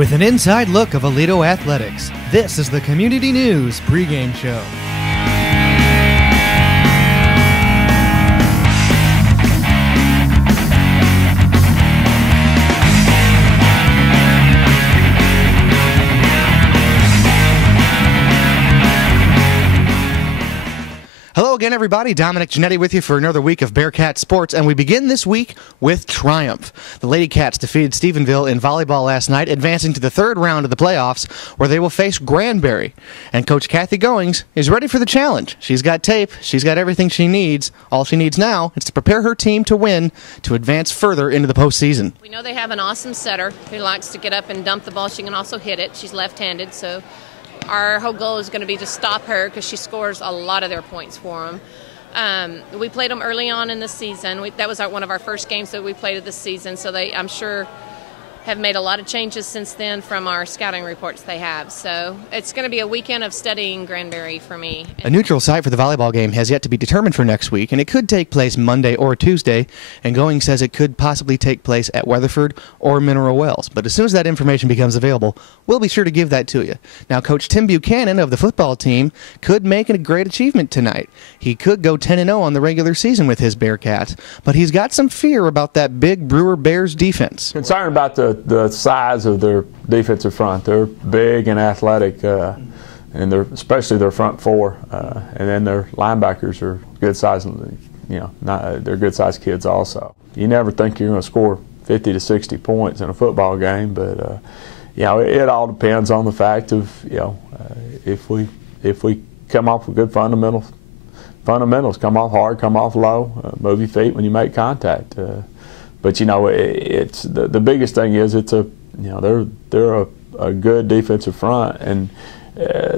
With an inside look of Aledo athletics, this is the Community News Pregame Show. Hello again, everybody. Dominic Giannetti with you for another week of Bearcat Sports, and we begin this week with triumph. The Lady Cats defeated Stephenville in volleyball last night, advancing to the third round of the playoffs, where they will face Granbury. And Coach Kathy Goings is ready for the challenge. She's got tape. She's got everything she needs. All she needs now is to prepare her team to win, to advance further into the postseason. We know they have an awesome setter who likes to get up and dump the ball. She can also hit it. She's left-handed, so our whole goal is going to be to stop her because she scores a lot of their points for them. We played them early on in the season. That was one of our first games that we played this season, so they, I'm sure, have made a lot of changes since then from our scouting reports they have. So it's going to be a weekend of studying Granbury for me. A neutral site for the volleyball game has yet to be determined for next week, and it could take place Monday or Tuesday, and Goings says it could possibly take place at Weatherford or Mineral Wells. But as soon as that information becomes available, we'll be sure to give that to you. Now, Coach Tim Buchanan of the football team could make a great achievement tonight. He could go 10-0 on the regular season with his Bearcats, but he's got some fear about that big Brewer Bears defense. Concerned about the size of their defensive front. They're big and athletic, and especially their front four, and then their linebackers are good size. They're good sized kids also. You never think you're going to score 50 to 60 points in a football game, but it all depends on the fact of if we come off with good fundamentals, come off hard, come off low, move your feet when you make contact. But it's the biggest thing is they're a good defensive front, and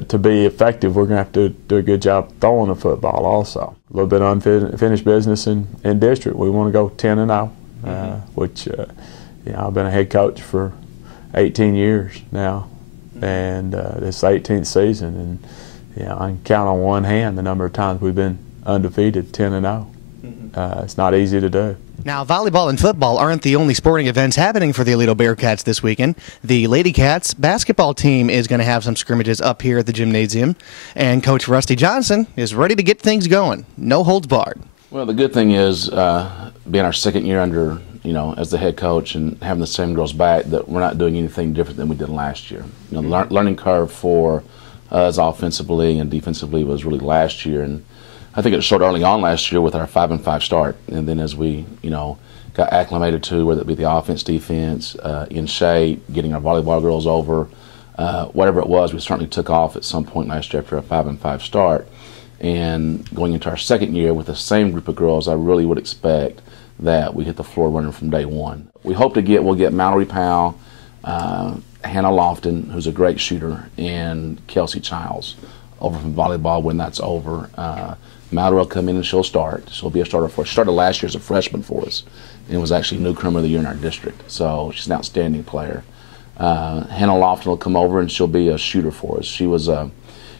to be effective, we're going to have to do a good job throwing the football also. A little bit unfinished business in district. We want to go 10-0, which I've been a head coach for 18 years now, and this 18th season, and I can count on one hand the number of times we've been undefeated 10-0. It's not easy to do. Now, volleyball and football aren't the only sporting events happening for the Aledo Bearcats this weekend. The Lady Cats basketball team is going to have some scrimmages up here at the gymnasium, and Coach Rusty Johnson is ready to get things going. No holds barred. Well, the good thing is being our second year under, as the head coach and having the same girls back, that we're not doing anything different than we did last year. The learning curve for us offensively and defensively was really last year, and I think it showed early on last year with our 5-5 start, and then as we, got acclimated to whether it be the offense, defense, in shape, getting our volleyball girls over, whatever it was, we certainly took off at some point last year after a 5-5 start. And going into our second year with the same group of girls, I really would expect that we hit the floor running from day one. We hope we'll get Mallory Powell, Hannah Lofton, who's a great shooter, and Kelsey Childs over from volleyball when that's over. Mallory will come in and she'll start. She'll be a starter for us. She started last year as a freshman for us and was actually newcomer of the year in our district. So she's an outstanding player. Hannah Lofton will come over and she'll be a shooter for us. She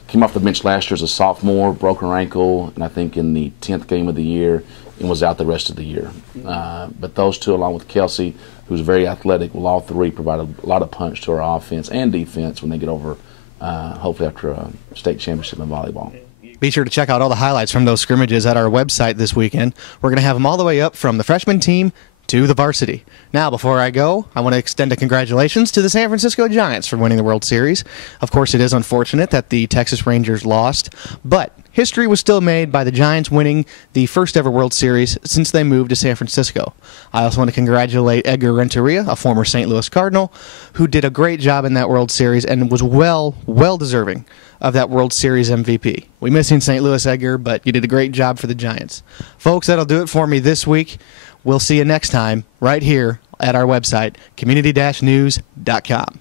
came off the bench last year as a sophomore, broke her ankle, and I think in the 10th game of the year, and was out the rest of the year. But those two, along with Kelsey, who's very athletic, will all three provide a lot of punch to our offense and defense when they get over, hopefully after a state championship in volleyball. Be sure to check out all the highlights from those scrimmages at our website this weekend. We're going to have them all the way up from the freshman team to the varsity. Now, before I go, I want to extend a congratulations to the San Francisco Giants for winning the World Series. Of course, it is unfortunate that the Texas Rangers lost, but history was still made by the Giants winning the first ever World Series since they moved to San Francisco. I also want to congratulate Edgar Renteria, a former St. Louis Cardinal, who did a great job in that World Series and was well deserving of that World Series MVP. We miss you in St. Louis, Edgar, but you did a great job for the Giants. Folks, that'll do it for me this week. We'll see you next time right here at our website, community-news.com.